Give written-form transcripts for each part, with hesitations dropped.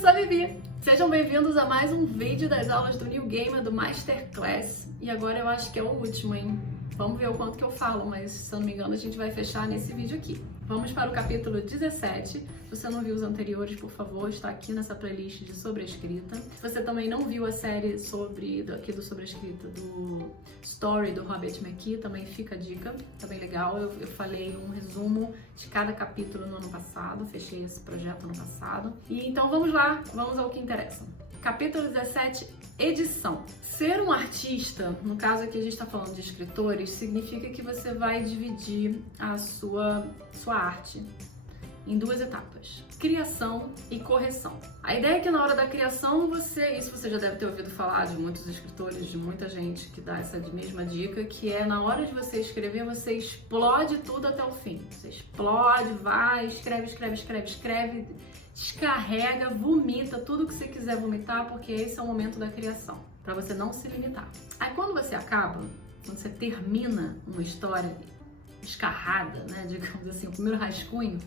sou a Vivi. Sejam bem-vindos a mais um vídeo das aulas do New Gamer do Masterclass. E agora eu acho que é o último, hein? Vamos ver o quanto que eu falo, mas se eu não me engano a gente vai fechar nesse vídeo aqui. Vamos para o capítulo 17. Se você não viu os anteriores, por favor, está aqui nessa playlist de Sobrescrita. Se você também não viu a série aqui do Sobrescrita, do Story do Robert McKee, também fica a dica, tá bem legal. Eu falei um resumo de cada capítulo no ano passado, fechei esse projeto no passado. E então vamos lá, vamos ao que interessa. Capítulo 17, edição. Ser um artista, no caso aqui a gente está falando de escritores, significa que você vai dividir a sua arte em duas etapas: criação e correção. A ideia é que na hora da criação isso você já deve ter ouvido falar de muitos escritores, de muita gente que dá essa mesma dica, que é na hora de você escrever, você explode tudo até o fim. Você explode, vai, escreve, descarrega, vomita tudo que você quiser vomitar, porque esse é o momento da criação, para você não se limitar. Aí quando você acaba, quando você termina uma história escarrada, né, digamos assim, o primeiro rascunho,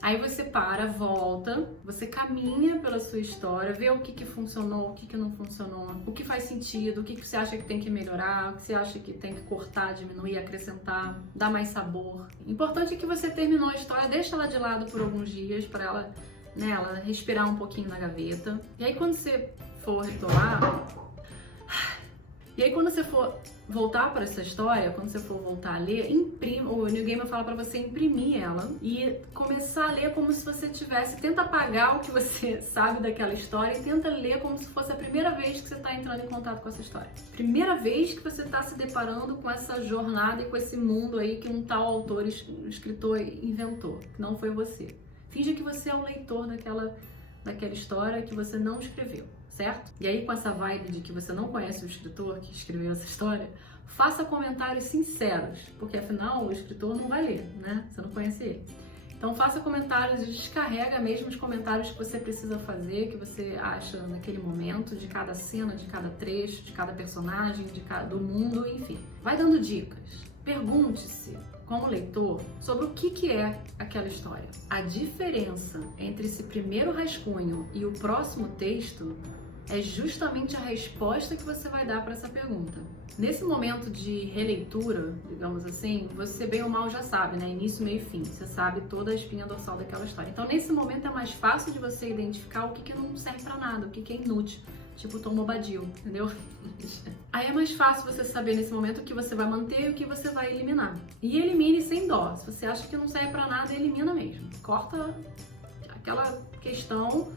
aí você para, volta, você caminha pela sua história, vê o que funcionou, o que não funcionou, o que faz sentido, o que você acha que tem que melhorar, o que você acha que tem que cortar, diminuir, acrescentar, dar mais sabor. O importante é que você terminou a história, deixa ela de lado por alguns dias para ela respirar um pouquinho na gaveta. E aí quando você for retomar, e aí quando você for voltar para essa história, quando você for voltar a ler, o New Gamer fala para você imprimir ela e começar a ler como se você tenta apagar o que você sabe daquela história e tenta ler como se fosse a primeira vez que você está entrando em contato com essa história. Primeira vez que você está se deparando com essa jornada e com esse mundo aí que um tal autor, escritor inventou, que não foi você. Finge que você é o leitor daquela história que você não escreveu, certo? E aí, com essa vibe de que você não conhece o escritor que escreveu essa história, faça comentários sinceros, porque afinal o escritor não vai ler, né? Você não conhece ele. Então faça comentários e descarrega mesmo os comentários que você precisa fazer, que você acha naquele momento, de cada cena, de cada trecho, de cada personagem, do mundo, enfim. Vai dando dicas. Pergunte-se, como leitor, sobre o que é aquela história. A diferença entre esse primeiro rascunho e o próximo texto é justamente a resposta que você vai dar para essa pergunta. Nesse momento de releitura, digamos assim, você bem ou mal já sabe, né? Início, meio e fim. Você sabe toda a espinha dorsal daquela história. Então, nesse momento é mais fácil de você identificar o que não serve para nada, o que é inútil. Tipo Tom Bombadil, entendeu? Aí é mais fácil você saber nesse momento o que você vai manter e o que você vai eliminar. E elimine sem dó. Se você acha que não serve pra nada, elimina mesmo. Corta aquela questão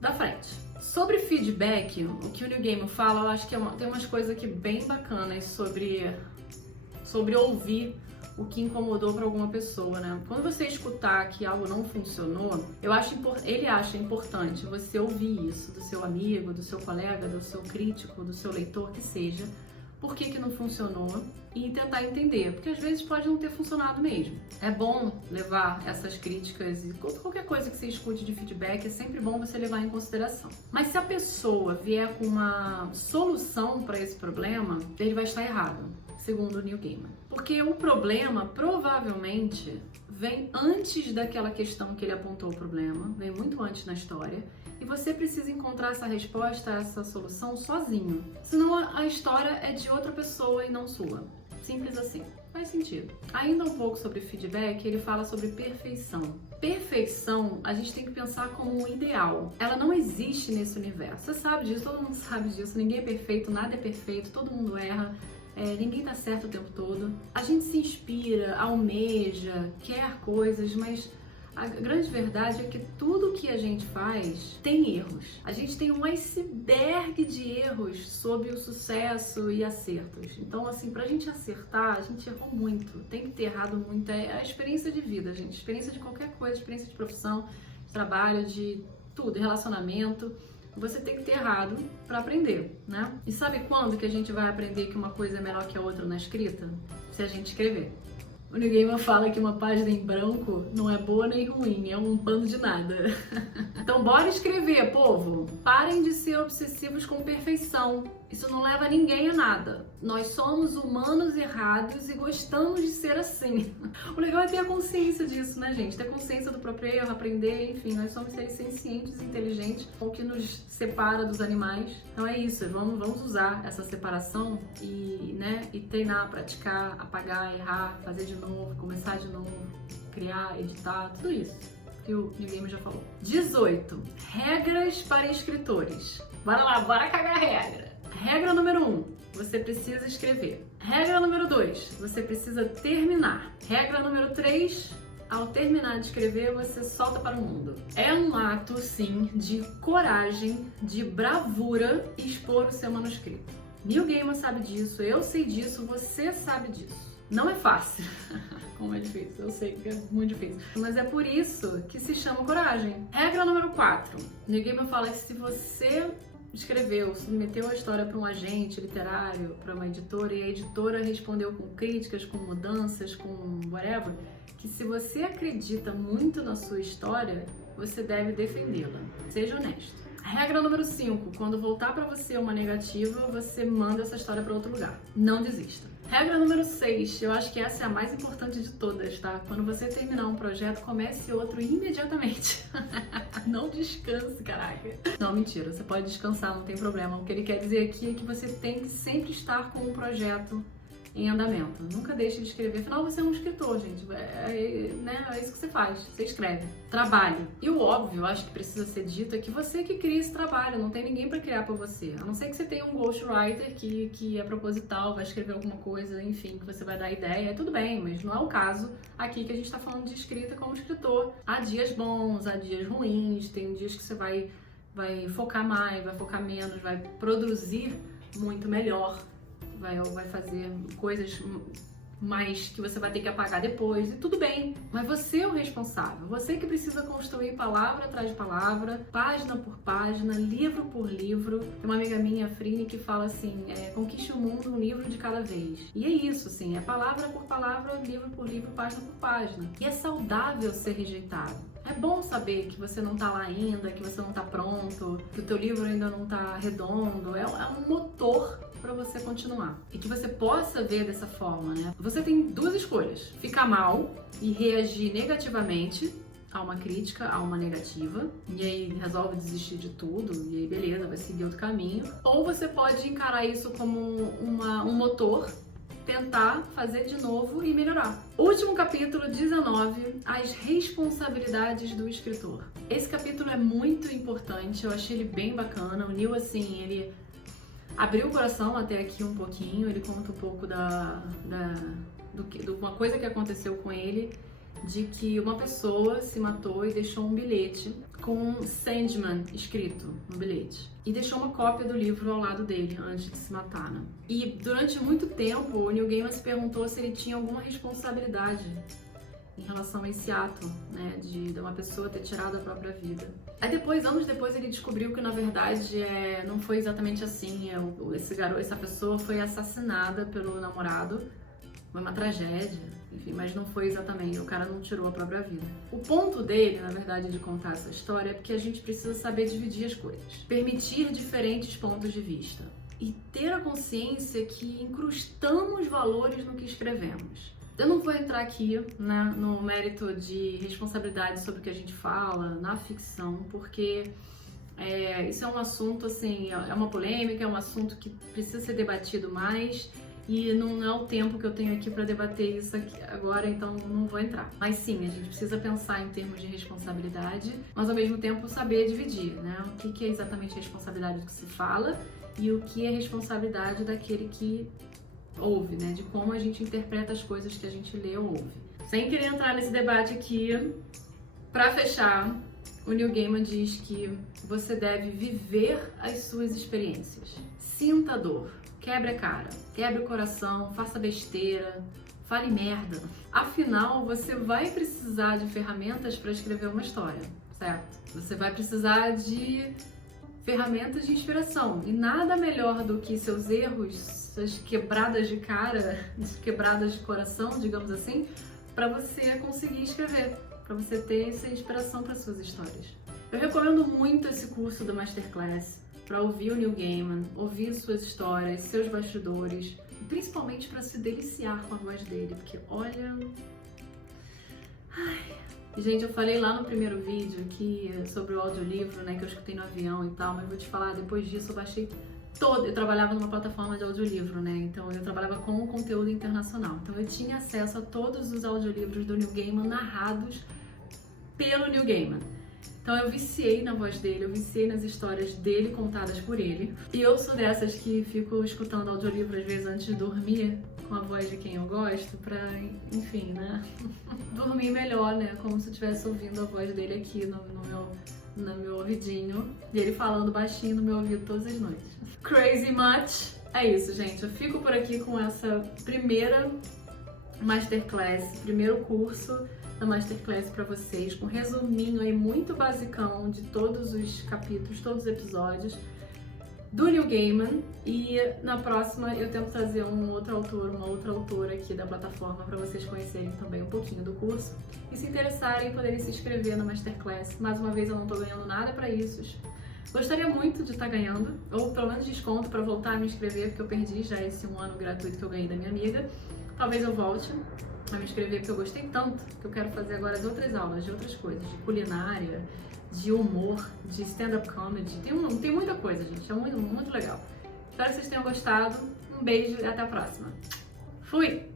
da frente. Sobre feedback, o que o New Gamer fala, eu acho que tem umas coisas aqui bem bacanas sobre ouvir o que incomodou para alguma pessoa, né? Quando você escutar que algo não funcionou, ele acha importante você ouvir isso do seu amigo, do seu colega, do seu crítico, do seu leitor, que seja, por que não funcionou e tentar entender, porque às vezes pode não ter funcionado mesmo. É bom levar essas críticas e qualquer coisa que você escute de feedback, é sempre bom você levar em consideração. Mas se a pessoa vier com uma solução para esse problema, ele vai estar errado, segundo o New Gamer. Porque o problema provavelmente vem antes daquela questão que ele apontou o problema, vem muito antes na história, e você precisa encontrar essa resposta, essa solução sozinho. Senão a história é de outra pessoa e não sua. Simples assim. Faz sentido. Ainda um pouco sobre feedback, ele fala sobre perfeição. Perfeição, a gente tem que pensar como um ideal. Ela não existe nesse universo. Você sabe disso, todo mundo sabe disso. Ninguém é perfeito, nada é perfeito, todo mundo erra. Ninguém tá certo o tempo todo. A gente se inspira, almeja, quer coisas, mas a grande verdade é que tudo que a gente faz tem erros. A gente tem um iceberg de erros sobre o sucesso e acertos. Então, assim, pra gente acertar, a gente errou muito. Tem que ter errado muito. É a experiência de vida, gente. Experiência de qualquer coisa, experiência de profissão, de trabalho, de tudo, relacionamento. Você tem que ter errado para aprender, né? E sabe quando que a gente vai aprender que uma coisa é melhor que a outra na escrita? Se a gente escrever. O New Gamer fala que uma página em branco não é boa nem ruim, é um pano de nada. Então bora escrever, povo! Parem de ser obsessivos com perfeição. Isso não leva ninguém a nada. Nós somos humanos errados e gostamos de ser assim. O legal é ter a consciência disso, né, gente? Ter consciência do próprio erro, aprender, enfim, nós somos seres sencientes, inteligentes, o que nos separa dos animais. Então é isso, vamos usar essa separação e treinar, praticar, apagar, errar, fazer de novo, começar de novo, criar, editar, tudo isso que o New Game já falou. 18. Regras para escritores. Bora lá, bora cagar a regra. Regra número 1, você precisa escrever. Regra número 2, você precisa terminar. Regra número 3, ao terminar de escrever, você solta para o mundo. É um ato, sim, de coragem, de bravura expor o seu manuscrito. Neil Gaiman sabe disso, eu sei disso, você sabe disso. Não é fácil. Como é difícil, eu sei que é muito difícil. Mas é por isso que se chama coragem. Regra número 4, Neil Gaiman fala que se você escreveu, submeteu a história para um agente literário, para uma editora, e a editora respondeu com críticas, com mudanças, com whatever, que se você acredita muito na sua história, você deve defendê-la. Seja honesto. Regra número 5, quando voltar para você uma negativa, você manda essa história para outro lugar. Não desista. Regra número 6, eu acho que essa é a mais importante de todas, tá? Quando você terminar um projeto, comece outro imediatamente. Não descanse, caraca. Não, mentira, você pode descansar, não tem problema. O que ele quer dizer aqui é que você tem que sempre estar com um projeto em andamento. Nunca deixe de escrever. Afinal, você é um escritor, gente. É isso que você faz. Você escreve. Trabalhe. E o óbvio, eu acho que precisa ser dito, é que você que cria esse trabalho. Não tem ninguém para criar por você. A não ser que você tenha um ghostwriter que é proposital, vai escrever alguma coisa, enfim, que você vai dar ideia. Tudo bem, mas não é o caso aqui que a gente tá falando de escrita como escritor. Há dias bons, há dias ruins. Tem dias que você vai focar mais, vai focar menos, vai produzir muito melhor. Vai fazer coisas mais que você vai ter que apagar depois, e tudo bem. Mas você é o responsável, você que precisa construir palavra atrás de palavra, página por página, livro por livro. Tem uma amiga minha, a Frine, que fala assim, conquiste o mundo um livro de cada vez. E é isso, assim, é palavra por palavra, livro por livro, página por página. E é saudável ser rejeitado. É bom saber que você não tá lá ainda, que você não tá pronto, que o teu livro ainda não tá redondo. É um motor para você continuar. E que você possa ver dessa forma, né? Você tem duas escolhas. Ficar mal e reagir negativamente a uma crítica, a uma negativa, e aí resolve desistir de tudo, e aí beleza, vai seguir outro caminho. Ou você pode encarar isso como um motor, tentar fazer de novo e melhorar. Último capítulo, 19, as responsabilidades do escritor. Esse capítulo é muito importante, eu achei ele bem bacana. O Neil, assim, ele abriu o coração até aqui um pouquinho, ele conta um pouco de uma coisa que aconteceu com ele, de que uma pessoa se matou e deixou um bilhete com Sandman escrito no bilhete. E deixou uma cópia do livro ao lado dele antes de se matar, né? E durante muito tempo o Neil Gaiman se perguntou se ele tinha alguma responsabilidade em relação a esse ato, né, de uma pessoa ter tirado a própria vida. Aí depois, anos depois, ele descobriu que na verdade não foi exatamente assim. Essa pessoa foi assassinada pelo namorado, foi uma tragédia, enfim, mas não foi exatamente, o cara não tirou a própria vida. O ponto dele, na verdade, de contar essa história é porque a gente precisa saber dividir as coisas, permitir diferentes pontos de vista e ter a consciência que incrustamos valores no que escrevemos. Eu não vou entrar aqui, né, no mérito de responsabilidade sobre o que a gente fala na ficção, porque isso é um assunto, assim, é uma polêmica, é um assunto que precisa ser debatido mais, e não é o tempo que eu tenho aqui para debater isso aqui agora, então não vou entrar. Mas sim, a gente precisa pensar em termos de responsabilidade, mas ao mesmo tempo saber dividir, né? O que é exatamente a responsabilidade do que se fala e o que é responsabilidade daquele que ouve, né? De como a gente interpreta as coisas que a gente lê ou ouve. Sem querer entrar nesse debate aqui, pra fechar, o Neil Gaiman diz que você deve viver as suas experiências. Sinta a dor, quebre a cara, quebre o coração, faça besteira, fale merda. Afinal, você vai precisar de ferramentas para escrever uma história, certo? Você vai precisar de ferramentas de inspiração. E nada melhor do que seus erros, suas quebradas de cara, quebradas de coração, digamos assim, para você conseguir escrever, para você ter essa inspiração para suas histórias. Eu recomendo muito esse curso da Masterclass. para ouvir o Neil Gaiman, ouvir suas histórias, seus bastidores, e principalmente para se deliciar com a voz dele, porque olha... Ai... Gente, eu falei lá no primeiro vídeo que, sobre o audiolivro, né, que eu escutei no avião e tal, mas vou te falar, depois disso eu baixei todo... Eu trabalhava numa plataforma de audiolivro, né, então eu trabalhava com conteúdo internacional. Então eu tinha acesso a todos os audiolivros do Neil Gaiman narrados pelo Neil Gaiman. Então eu viciei na voz dele, eu viciei nas histórias dele contadas por ele. E eu sou dessas que fico escutando audiolivro às vezes antes de dormir, com a voz de quem eu gosto, pra, enfim, né, dormir melhor, né, como se eu estivesse ouvindo a voz dele aqui no meu ouvidinho, e ele falando baixinho no meu ouvido todas as noites. Crazy much? É isso, gente, eu fico por aqui com essa primeira masterclass, primeiro curso da masterclass pra vocês, com um resuminho aí muito basicão de todos os capítulos, todos os episódios do Neil Gaiman, e na próxima eu tento trazer um outro autor, uma outra autora aqui da plataforma para vocês conhecerem também um pouquinho do curso e se interessarem em poderem se inscrever na Masterclass. Mais uma vez eu não tô ganhando nada para isso. Gostaria muito de estar ganhando, ou pelo menos desconto para voltar a me inscrever, porque eu perdi já esse 1 ano gratuito que eu ganhei da minha amiga. Talvez eu volte a me inscrever, porque eu gostei tanto que eu quero fazer agora as outras aulas de outras coisas, de culinária, de humor, de stand-up comedy. Tem muita coisa, gente. É muito, muito legal. Espero que vocês tenham gostado. Um beijo e até a próxima. Fui!